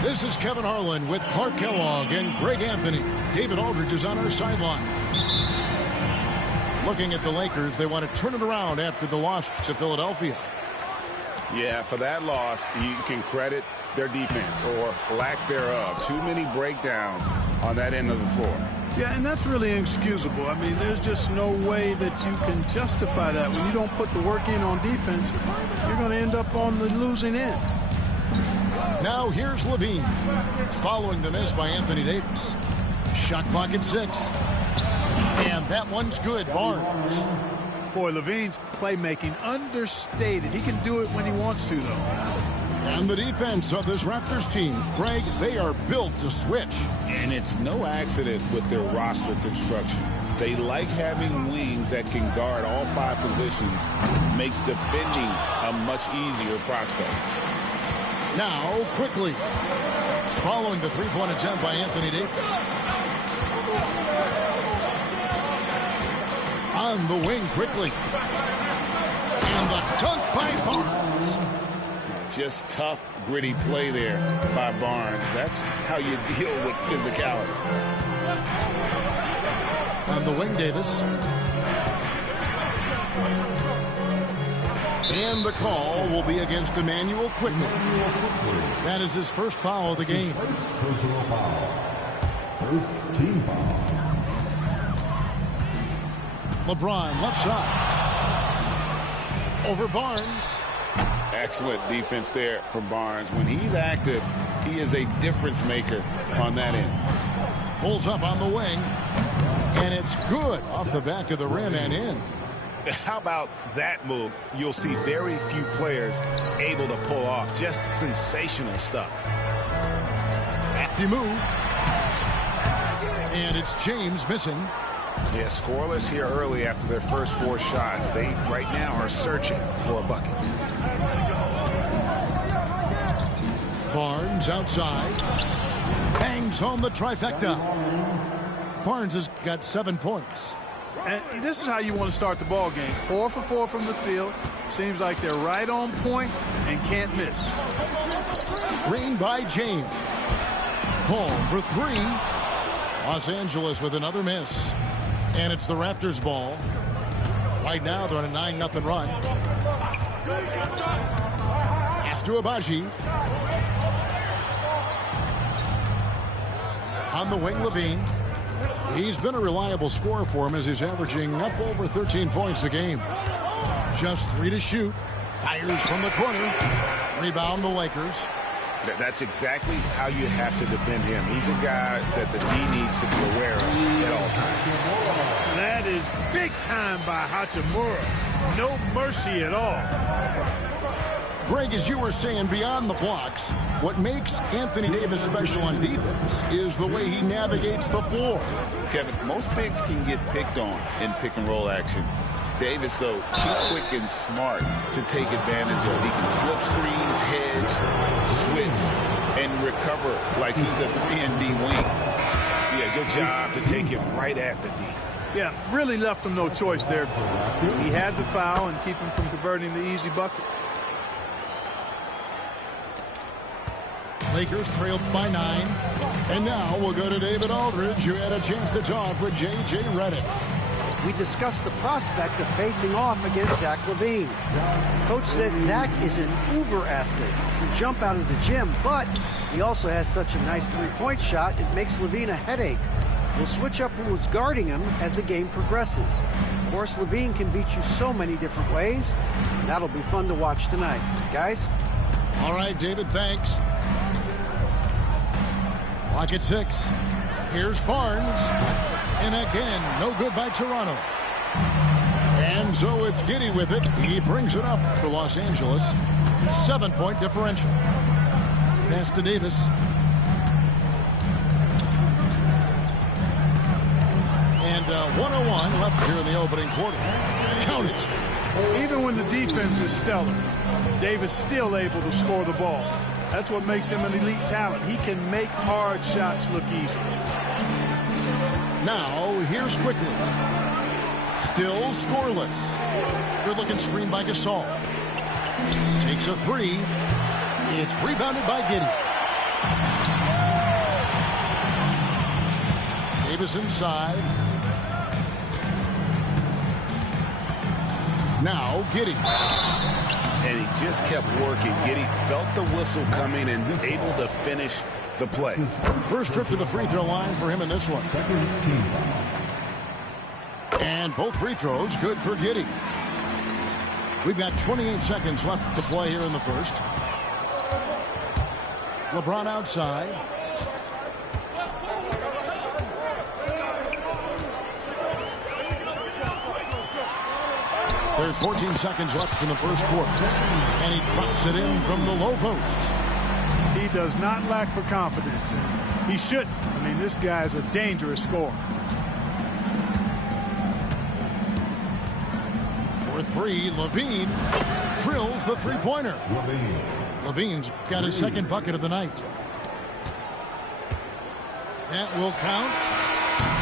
This is Kevin Harlan with Clark Kellogg and Greg Anthony. David Aldridge is on our sideline. Looking at the Lakers, they want to turn it around after the loss to Philadelphia. Yeah, for that loss, you can credit their defense or lack thereof. Too many breakdowns on that end of the floor. Yeah, and that's really inexcusable. I mean, there's just no way that you can justify that. When you don't put the work in on defense, you're going to end up on the losing end. Now here's Levine, following the miss by Anthony Davis. Shot clock at 6. And that one's good, Barnes. Boy, Levine's playmaking understated. He can do it when he wants to, though. And the defense of this Raptors team, Greg, they are built to switch. And it's no accident with their roster construction. They like having wings that can guard all 5 positions. Makes defending a much easier prospect. Now, quickly, following the three-point attempt by Anthony Davis. On the wing, quickly. And the dunk by Barnes. Just tough, gritty play there by Barnes. That's how you deal with physicality. On the wing, Davis. And the call will be against Emmanuel quickly. That is his first foul of the game. Personal foul. First team foul. LeBron, left side. Over Barnes. Excellent defense there from Barnes. When he's active, he is a difference maker on that end. Pulls up on the wing. And it's good off the back of the rim and in. How about that move? You'll see very few players able to pull off just sensational stuff. Crafty move. And it's James missing. Yeah, scoreless here early after their first 4 shots. They right now are searching for a bucket. Barnes outside. Bangs home the trifecta. Barnes has got 7 points. And this is how you want to start the ball game. 4 for 4 from the field. Seems like they're right on point and can't miss. Green by James. Paul for 3. Los Angeles with another miss. And it's the Raptors' ball. Right now they're on a 9-0 run. Pass to Abaji. On the wing, Levine. He's been a reliable scorer for him as he's averaging up over 13 points a game. Just 3 to shoot. Fires from the corner. Rebound the Lakers. That's exactly how you have to defend him. He's a guy that the D needs to be aware of at all times. That is big time by Hachimura. No mercy at all. Greg, as you were saying, beyond the blocks, what makes Anthony Davis special on defense is the way he navigates the floor. Kevin, most bigs can get picked on in pick-and-roll action. Davis, though, too quick and smart to take advantage of. He can slip screens, hedge, switch, and recover like he's a 3-and-D wing. Yeah, good job to take it right at the D. Yeah, really left him no choice there. He had to foul and keep him from converting the easy bucket. Lakers trailed by 9. And now we'll go to David Aldridge, who had a chance to talk with J.J. Redick. We discussed the prospect of facing off against Zach LaVine. Coach said Zach is an uber athlete. He can jump out of the gym, but he also has such a nice three-point shot, it makes LaVine a headache. We'll switch up who's guarding him as the game progresses. Of course, LaVine can beat you so many different ways, and that'll be fun to watch tonight. Guys? All right, David, thanks. Clock at 6. Here's Barnes. And again, no good by Toronto. And so it's Giddey with it. He brings it up for Los Angeles. 7-point differential. Pass to Davis. And 1:01 left here in the opening quarter. Count it. Even when the defense is stellar, Davis still able to score the ball. That's what makes him an elite talent. He can make hard shots look easy. Now, here's Quickly. Still scoreless. Good-looking screen by Gasol. Takes a 3. It's rebounded by Giddey. Davis inside. Now, Giddey. And he just kept working. Giddey felt the whistle coming and able to finish the play. First trip to the free throw line for him in this one. And both free throws good for Giddey. We've got 28 seconds left to play here in the first. LeBron outside. There's 14 seconds left in the first quarter. And he drops it in from the low post. He does not lack for confidence. And he shouldn't. I mean, this guy is a dangerous scorer. For 3, LaVine drills the three-pointer. LaVine's got his second bucket of the night. That will count.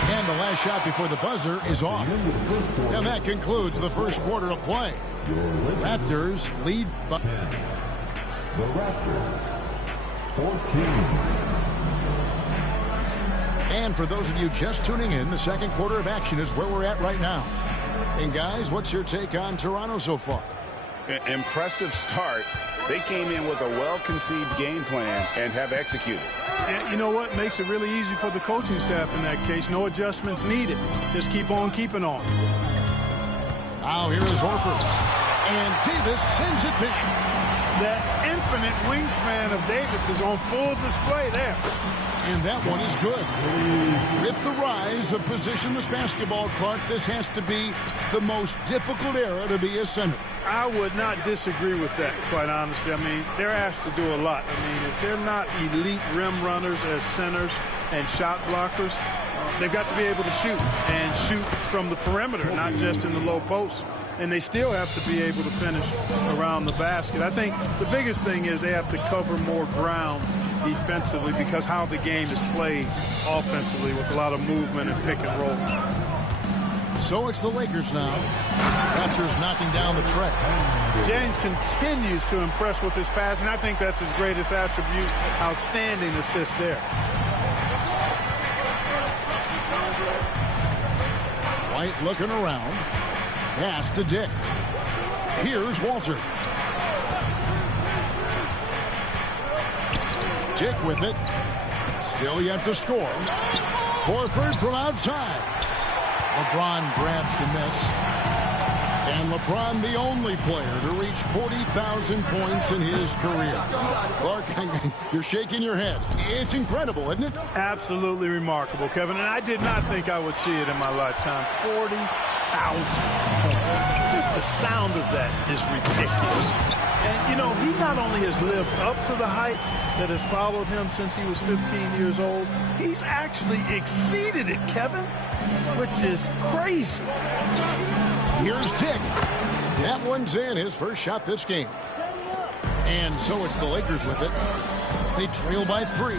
And the last shot before the buzzer is off. And that concludes the first quarter of play. Raptors lead by... The Raptors, 14. And for those of you just tuning in, the second quarter of action is where we're at right now. And guys, what's your take on Toronto so far? Impressive start. They came in with a well-conceived game plan and have executed. And you know what makes it really easy for the coaching staff in that case? No adjustments needed. Just keep on keeping on. Now here is Horford. And Davis sends it back. That infinite wingspan of Davis is on full display there. And that one is good. With the rise of positionless basketball, Clark, this has to be the most difficult era to be a center. I would not disagree with that, quite honestly. I mean, they're asked to do a lot. I mean, if they're not elite rim runners as centers and shot blockers, they've got to be able to shoot and shoot from the perimeter, not just in the low post. And they still have to be able to finish around the basket. I think the biggest thing is they have to cover more ground defensively because how the game is played offensively with a lot of movement and pick and roll. So it's the Lakers now. Raptors knocking down the tray. James continues to impress with his passing. I think that's his greatest attribute. Outstanding assist there. White looking around. Pass to Dick. Here's Walter. Dick with it. Still yet to score. Horford from outside. LeBron grabs the miss. And LeBron, the only player to reach 40,000 points in his career. Clark, you're shaking your head. It's incredible, isn't it? Absolutely remarkable, Kevin. And I did not think I would see it in my lifetime. 40,000 points. Just the sound of that is ridiculous. And, you know, he not only has lived up to the height that has followed him since he was 15 years old, he's actually exceeded it, Kevin, which is crazy. Here's Dick. That one's in, his first shot this game. And so it's the Lakers with it. They trail by 3.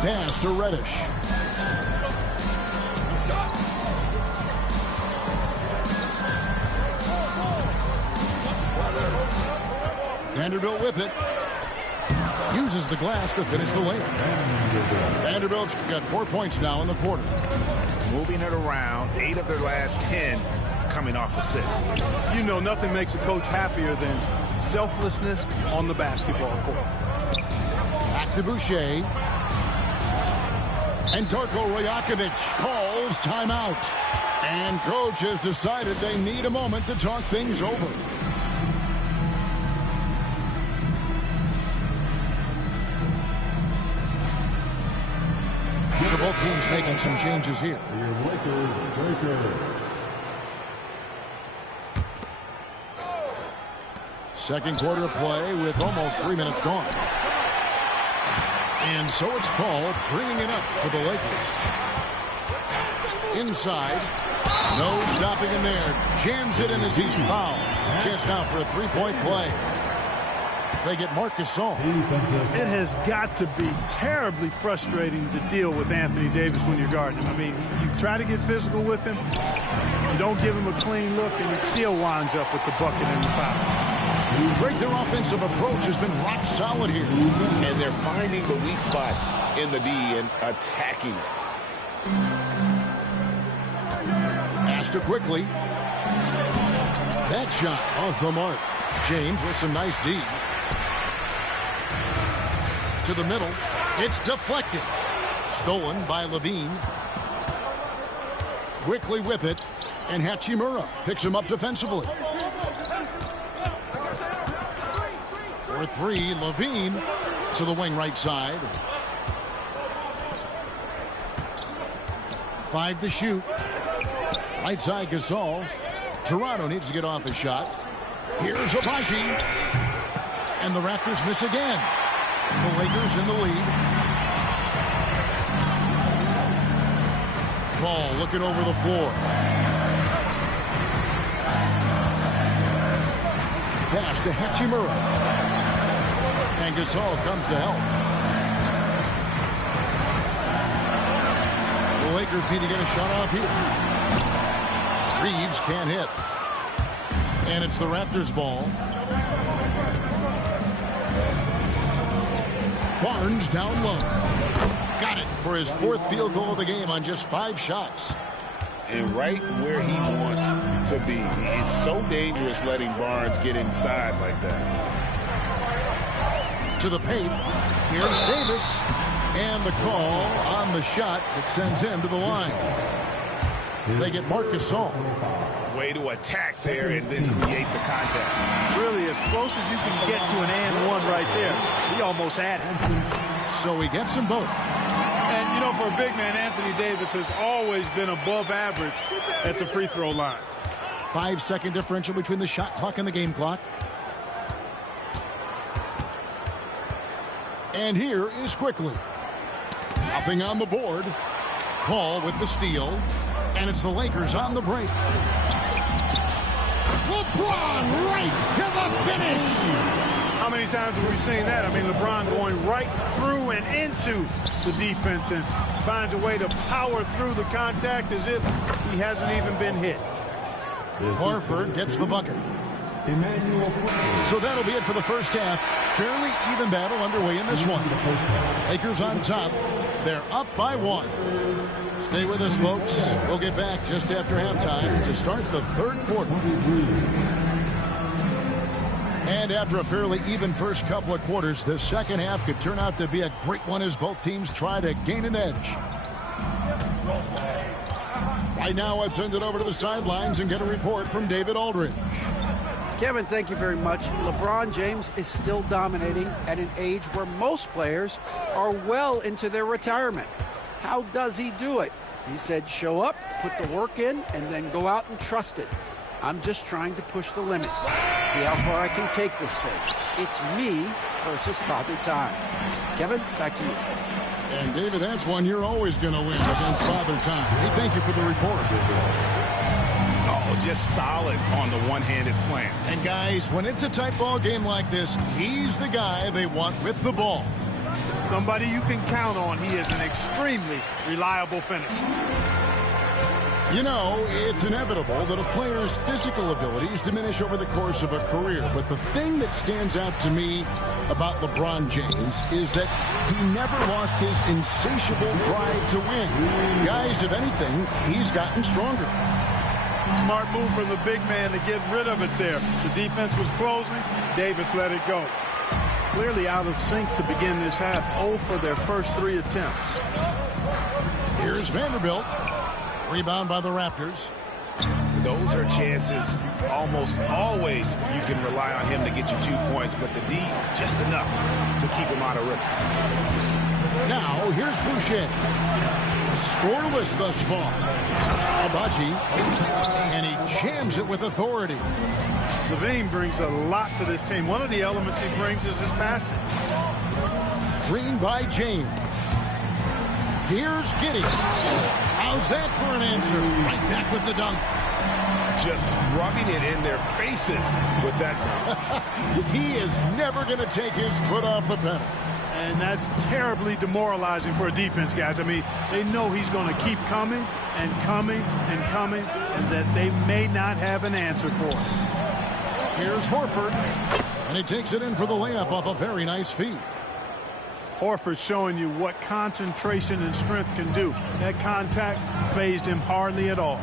Pass to Reddish. Vanderbilt with it. uses the glass to finish the layup. Vanderbilt's got 4 points now in the quarter. Moving it around, 8 of their last 10 coming off assists. You know, nothing makes a coach happier than selflessness on the basketball court. Back to Boucher. And Darko Rajakovic calls timeout. And coach has decided they need a moment to talk things over. So both teams making some changes here. Second quarter play with almost 3 minutes gone. And so it's Paul bringing it up for the Lakers. Inside. No stopping him there. Jams it in as he's fouled. Chance now for a three-point play. They get Marcus Gasol. It has got to be terribly frustrating to deal with Anthony Davis when you're guarding him. I mean, you try to get physical with him. You don't give him a clean look, and he still winds up with the bucket and the foul. Great, their offensive approach has been rock solid here. And they're finding the weak spots in the D and attacking it. Master quickly. That shot off the mark. James with some nice D. To the middle. It's deflected. Stolen by Levine. Quickly with it. And Hachimura picks him up defensively. For three, Levine to the wing right side. 5 to shoot. Right side, Gasol. Toronto needs to get off a shot. Here's Abaji. And the Raptors miss again. The Lakers in the lead. Ball looking over the floor. Pass to Hachimura. And Gasol comes to help. The Lakers need to get a shot off here. Reeves can't hit. And it's the Raptors' ball. Barnes down low. Got it for his 4th field goal of the game on just 5 shots. And right where he wants to be. It's so dangerous letting Barnes get inside like that. To the paint. Here's Davis. And the call on the shot that sends him to the line. They get Marcus Gasol. Way to attack there and then create the contact. Really, as close as you can get to an and one right there. He almost had it. So he gets them both. And, you know, for a big man, Anthony Davis has always been above average at the free throw line. 5-second differential between the shot clock and the game clock. And here is quickly. Nothing on the board. Paul with the steal. And it's the Lakers on the break. LeBron right to the finish. How many times have we seen that? I mean, LeBron going right through and into the defense and finds a way to power through the contact as if he hasn't even been hit. Horford gets the bucket. So that'll be it for the first half. Fairly even battle underway in this one. Lakers on top. They're up by 1. Stay with us, folks. We'll get back just after halftime to start the 3rd quarter. And after a fairly even first couple of quarters, the second half could turn out to be a great one as both teams try to gain an edge. Right now, let's send it over to the sidelines and get a report from David Aldridge. Kevin, thank you very much. LeBron James is still dominating at an age where most players are well into their retirement. How does he do it? He said, show up, put the work in, and then go out and trust it. I'm just trying to push the limit. See how far I can take this thing. It's me versus Father Time. Kevin, back to you. And David, that's one you're always going to win against Father Time. Hey, thank you for the report. Oh, just solid on the one-handed slam. And guys, when it's a tight ball game like this, he's the guy they want with the ball. Somebody you can count on. He is an extremely reliable finisher. You know, it's inevitable that a player's physical abilities diminish over the course of a career. But the thing that stands out to me about LeBron James is that he never lost his insatiable drive to win. Guys, if anything, he's gotten stronger. Smart move from the big man to get rid of it there. The defense was closing. Davis let it go. Clearly out of sync to begin this half. 0 for their first 3 attempts. Here's Vanderbilt. Rebound by the Raptors. Those are chances almost always you can rely on him to get you 2 points, but the D just enough to keep him out of rhythm. Now, here's Boucher. Scoreless thus far. Abaji. And he jams it with authority. Levine brings a lot to this team. One of the elements he brings is his passing. Screen by James. Here's Giddey. How's that for an answer? Right back with the dunk. Just rubbing it in their faces with that dunk. He is never going to take his foot off the pedal. And that's terribly demoralizing for a defense, guys. I mean, they know he's going to keep coming and coming and coming, and that they may not have an answer for it. Here's Horford. And he takes it in for the layup off a very nice feed. Horford showing you what concentration and strength can do. That contact phased him hardly at all.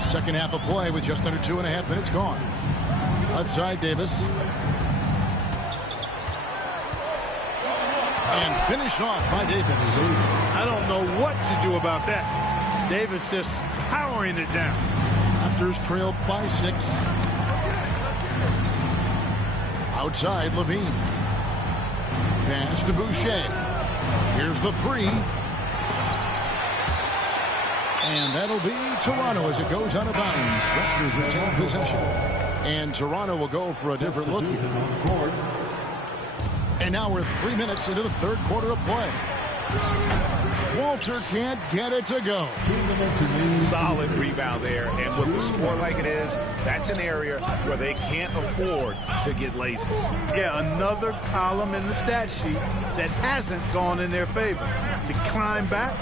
Second half of play with just under 2.5 minutes gone. Left side, Davis. And finished off by Davis. I don't know what to do about that. Davis just powering it down. Raptors trailed by 6. Outside, Levine. Pass to Boucher. Here's the 3. And that'll be Toronto as it goes out of bounds. Raptors retain possession. And Toronto will go for a different look here. And now we're 3 minutes into the third quarter of play. Walter can't get it to go. Solid rebound there, and with the score like it is, that's an area where they can't afford to get lazy. Yeah, another column in the stat sheet that hasn't gone in their favor. To climb back,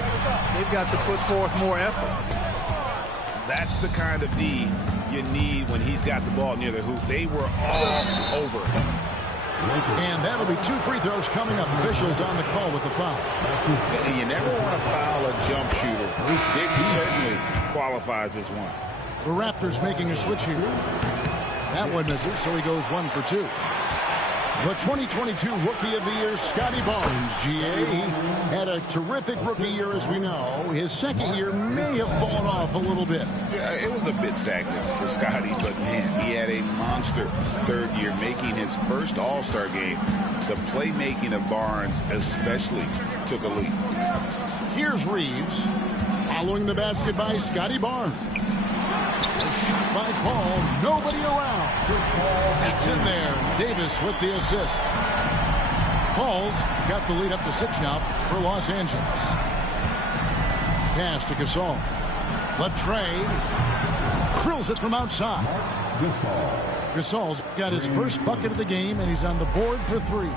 they've got to put forth more effort. That's the kind of D you need when he's got the ball near the hoop. They were all over it. And that'll be 2 free throws coming up. Officials on the call with the foul. You never want to foul a jump shooter. Dick certainly qualifies as one. The Raptors making a switch here. That one misses, so he goes 1 for 2. The 2022 Rookie of the Year, Scotty Barnes, GA, had a terrific rookie year, as we know. His second year may have fallen off a little bit. Yeah, it was a bit stagnant for Scotty, but man, he had a monster third year, making his first All-Star game. The playmaking of Barnes especially took a leap. Here's Reeves, following the basket by Scotty Barnes. A shot by Paul, nobody around. That's in there. Davis with the assist. Paul's got the lead up to 6 now for Los Angeles. Pass to Gasol. Latrey drills it from outside. Gasol's got his first bucket of the game, and he's on the board for 3.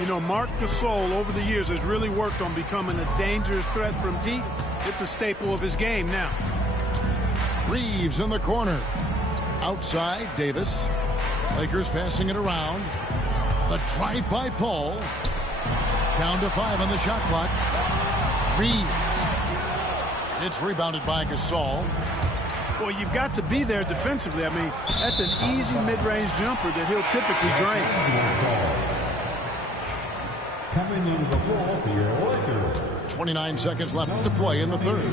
You know, Marc Gasol over the years has really worked on becoming a dangerous threat from deep. It's a staple of his game now. Reeves in the corner. Outside, Davis. Lakers passing it around. The drive by Paul. Down to 5 on the shot clock. Reeves. It's rebounded by Gasol. Well, you've got to be there defensively. I mean, that's an easy mid-range jumper that he'll typically drain. Coming into the ball for your Lakers. 29 seconds left to play in the third.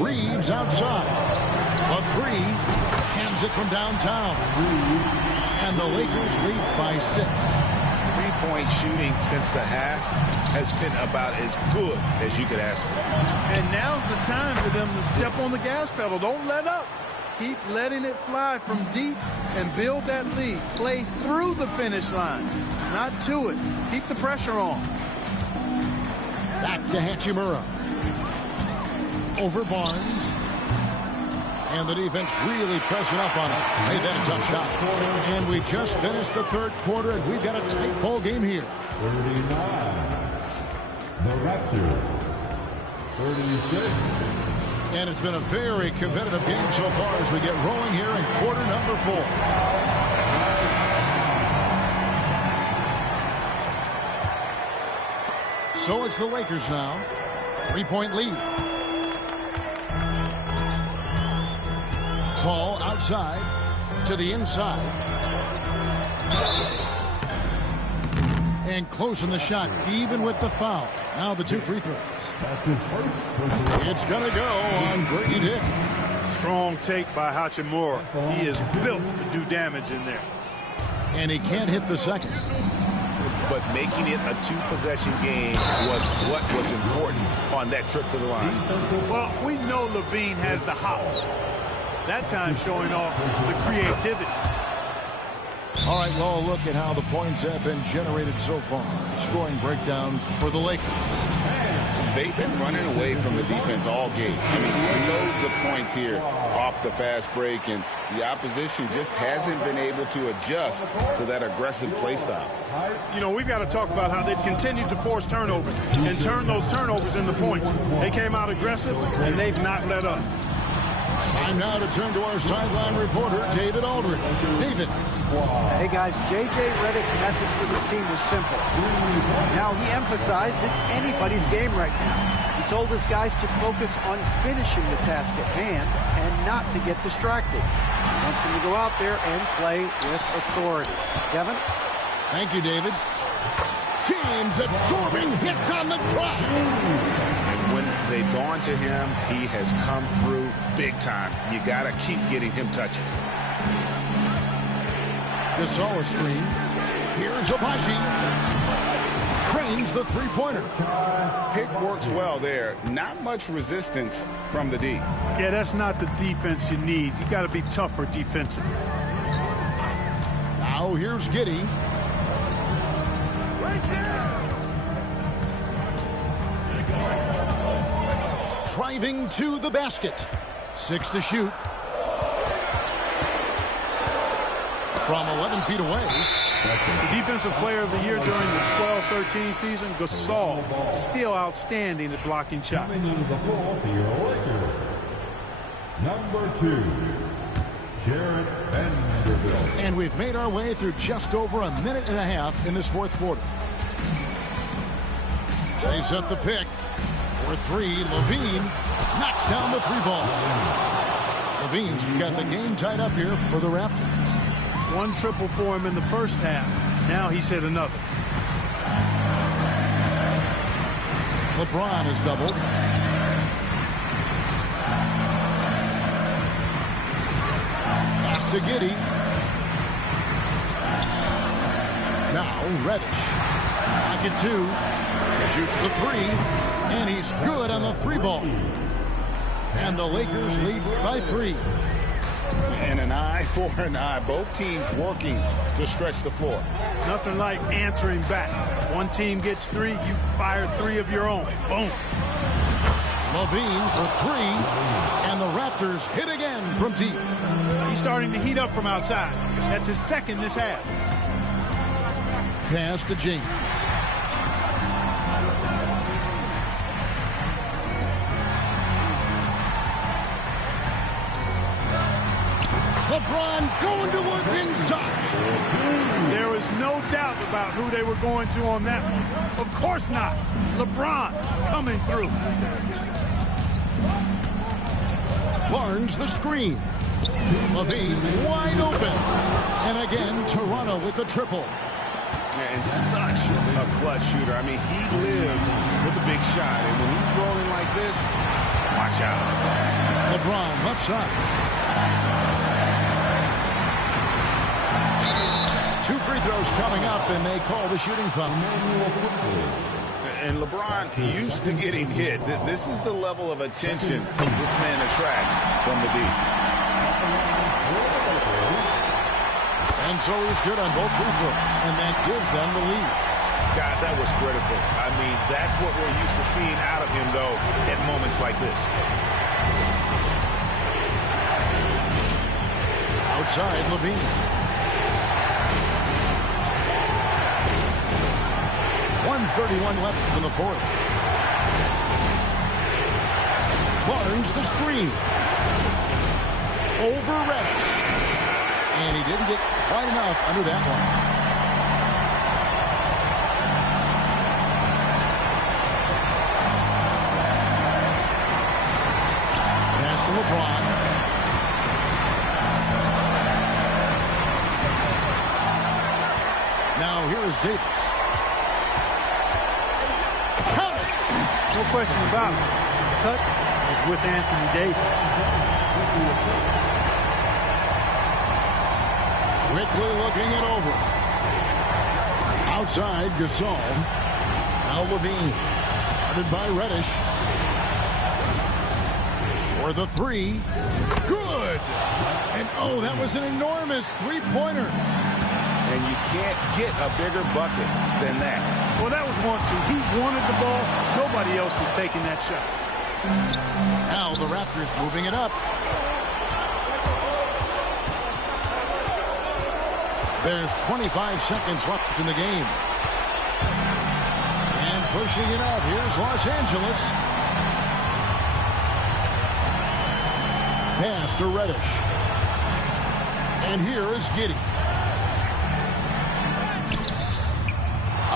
Reeves outside. A 3. Hands it from downtown. And the Lakers lead by 6. Three-point shooting since the half has been about as good as you could ask for. And now's the time for them to step on the gas pedal. Don't let up. Keep letting it fly from deep and build that lead. Play through the finish line, not to it. Keep the pressure on. Back to Hachimura. Over Barnes. And the defense really pressing up on it. Made that a tough shot. And we just finished the third quarter, and we've got a tight ball game here. 39. The Raptors. 36. And it's been a very competitive game so far as we get rolling here in quarter number 4. So it's the Lakers now. 3-point lead. Ball outside to the inside. And closing the shot, even with the foul. Now the 2 free throws. That's his first personal. It's going to go on Grady Dick. Strong take by Hachimura. He is built to do damage in there. And he can't hit the second. But making it a 2-possession game was what was important on that trip to the line. Well, we know Levine has the hops. That time showing off the creativity. All right, well, look at how the points have been generated so far. Scoring breakdown for the Lakers. They've been running away from the defense all game. I mean, loads of points here off the fast break, and the opposition just hasn't been able to adjust to that aggressive play style. You know, we've got to talk about how they've continued to force turnovers and turn those turnovers into points. They came out aggressive, and they've not let up. Time now to turn to our sideline reporter, David Aldridge. David. Hey guys, J.J. Redick's message for this team was simple. Now he emphasized it's anybody's game right now. He told his guys to focus on finishing the task at hand and not to get distracted. He wants them to go out there and play with authority. Kevin? Thank you, David. James absorbing hits on the drive. And when they've gone to him, he has come through big time. You got to keep getting him touches. Gasol screen. Here's Abaji. Cranes the three-pointer. Pick works well there. Not much resistance from the D. Yeah, that's not the defense you need. You got to be tougher defensively. Now here's Giddey. Driving to the basket. 6 to shoot. From 11 feet away. The defensive player of the year during the 12-13 season, Gasol, still outstanding at blocking shots. Coming into the floor for your Lakers. Number 2, Jarrett Vanderbilt. And we've made our way through just over a minute and a half in this fourth quarter. They set the pick. For 3, Levine knocks down the 3-ball. Levine's got the game tied up here for the Raptors. 1 triple for him in the first half. Now he's hit another. LeBron is doubled. Pass to Giddey. Now Reddish. Pocket 2. Shoots the 3. And he's good on the 3-ball. And the Lakers lead by 3. And an eye for an eye. Both teams working to stretch the floor. Nothing like answering back. One team gets 3, you fire 3 of your own. Boom. Levine for 3. And the Raptors hit again from deep. He's starting to heat up from outside. That's his second this half. Pass to James. LeBron going to work inside. There was no doubt about who they were going to on that one. Of course not. LeBron coming through. Barnes the screen. Levine wide open. And again, Toronto with the triple. And such a clutch shooter. I mean, he lives with a big shot. And when he's rolling like this, watch out. LeBron left side. 2 free throws coming up, and they call the shooting foul. And LeBron used to getting hit. This is the level of attention this man attracts from the D. And so he's good on both free throws, and that gives them the lead. Guys, that was critical. I mean, that's what we're used to seeing out of him, though, at moments like this. Outside, Levine. 1:31 left in the fourth. Earns the screen. Over Reddish. And he didn't get quite enough under that one. Pass to LeBron. Now here is Davis. Count it! No question about it. The touch is with Anthony Davis. Quickly looking it over. Outside, Gasol. Now Levine. Guarded by Reddish. For the three. Good! And oh, that was an enormous three-pointer. And you can't get a bigger bucket than that. Well, that was 1-2. He wanted the ball. Nobody else was taking that shot. Now the Raptors moving it up. There's 25 seconds left in the game. And pushing it up. Here's Los Angeles. Pass to Reddish. And here is Giddey.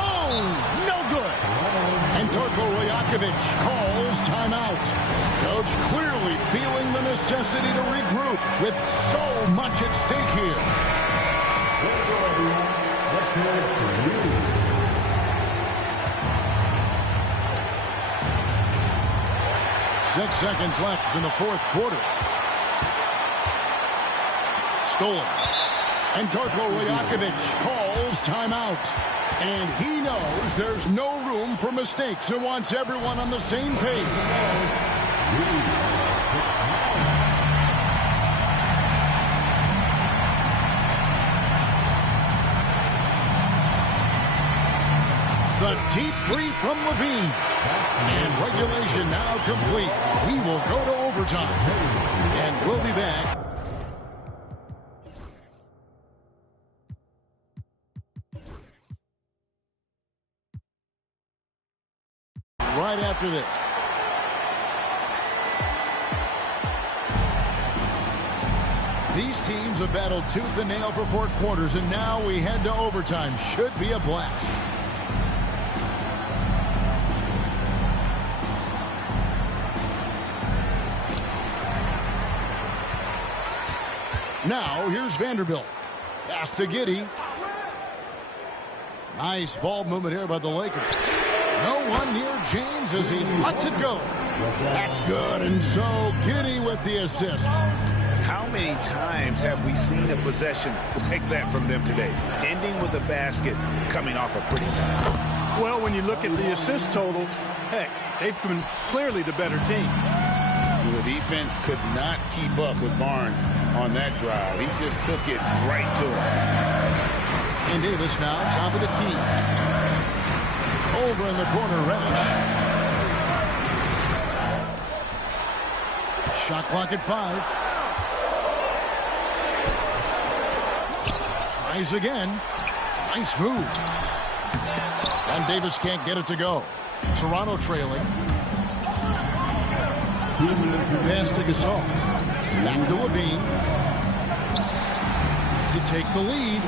Oh, no good. And Torko Rajakovic calls timeout. Coach clearly feeling the necessity to regroup with so much at stake here. 6 seconds left in the fourth quarter. Stolen. And Torko Rajakovic calls timeout. And he knows there's no room for mistakes and wants everyone on the same page. The deep three from Levine. And regulation now complete. We will go to overtime. And we'll be back. Right after this. These teams have battled tooth and nail for 4 quarters, and now we head to overtime. Should be a blast. Now, here's Vanderbilt. Pass to Giddey. Nice ball movement here by the Lakers. No one near James as he lets it go. That's good, and so Giddey with the assist. How many times have we seen a possession like that from them today? Ending with a basket, coming off a pretty pass. Well, when you look at the assist totals, heck, they've been clearly the better team. The defense could not keep up with Barnes on that drive. He just took it right to him. And Davis now, top of the key. Over in the corner, Reddish. Shot clock at 5. Tries again. Nice move. And Davis can't get it to go. Toronto trailing. Pass to Gasol. Back to Levine. To take the lead.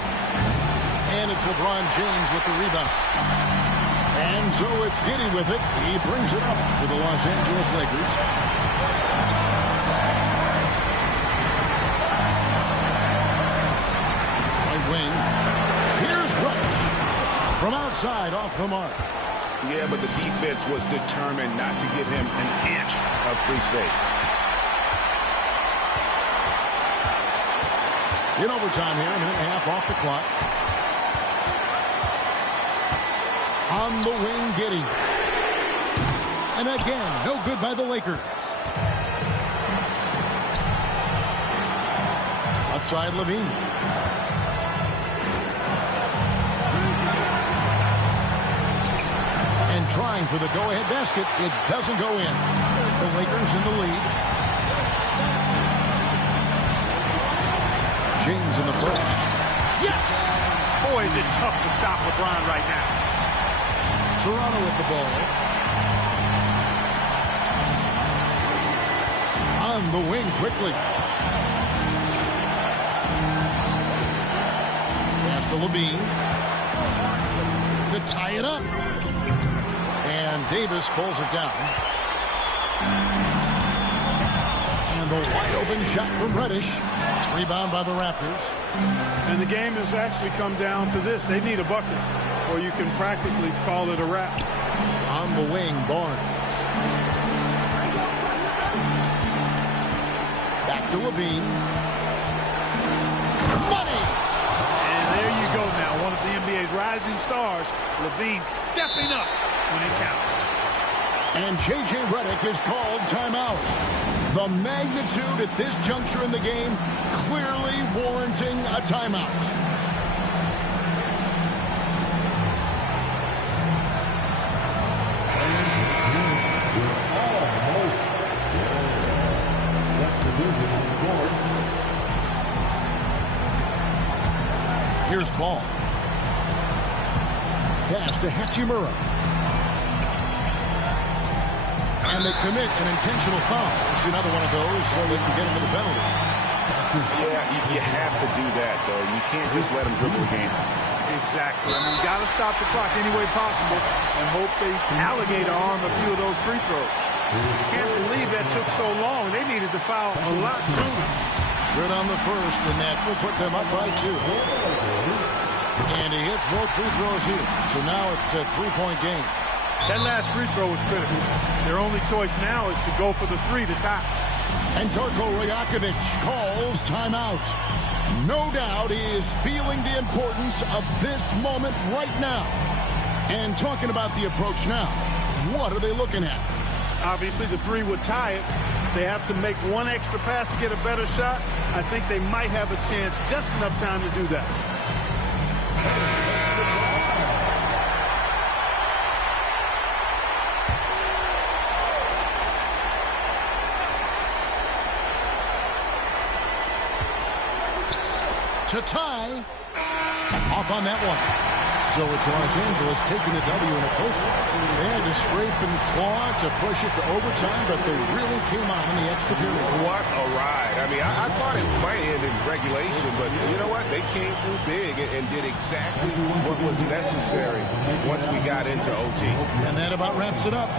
And it's LeBron James with the rebound. And so it's Giddey with it. He brings it up for the Los Angeles Lakers. Right wing. Here's Reddish. From outside, off the mark. Yeah, but the defense was determined not to give him an inch of free space. In overtime here, a minute and a half off the clock. On the wing, Giddey. And again, no good by the Lakers. Outside Levine. And trying for the go-ahead basket. It doesn't go in. The Lakers in the lead. James in the first. Yes! Boy, is it tough to stop LeBron right now. Toronto with the ball. on the wing quickly. Pass to Levine to tie it up. And Davis pulls it down. And the wide open shot from Reddish. Rebound by the Raptors. And the game has actually come down to this. They need a bucket, or you can practically call it a wrap. On the wing, Barnes. Back to Levine. Money! And there you go now. One of the NBA's rising stars, Levine, stepping up when it counts. And J.J. Redick is called timeout. The magnitude at this juncture in the game clearly warranting a timeout. Here's Ball. Pass to Hachimura. And they commit an intentional foul. It's another one of those so they can get into the penalty. Yeah, you have to do that, though. You can't just let them dribble the game. Exactly. I mean, you got to stop the clock any way possible and hope they alligator arm a few of those free throws. Can't believe that took so long. They needed to foul a lot sooner. Good on the first, and that will put them up by 2. And he hits both free throws here. So now it's a 3-point game. That last free throw was critical. Their only choice now is to go for the 3 to tie. And Darko Rajakovic calls timeout. No doubt he is feeling the importance of this moment right now. And talking about the approach now, what are they looking at? Obviously, the 3 would tie it. They have to make one extra pass to get a better shot. I think they might have a chance, just enough time to do that. To tie. Off on that one. So it's Los Angeles taking the W in a close one. They had to scrape and claw to push it to overtime, but they really came on in the extra period. What a ride. I mean, I thought it might end in regulation, but you know what? They came through big and did exactly what was necessary once we got into OT. And that about wraps it up.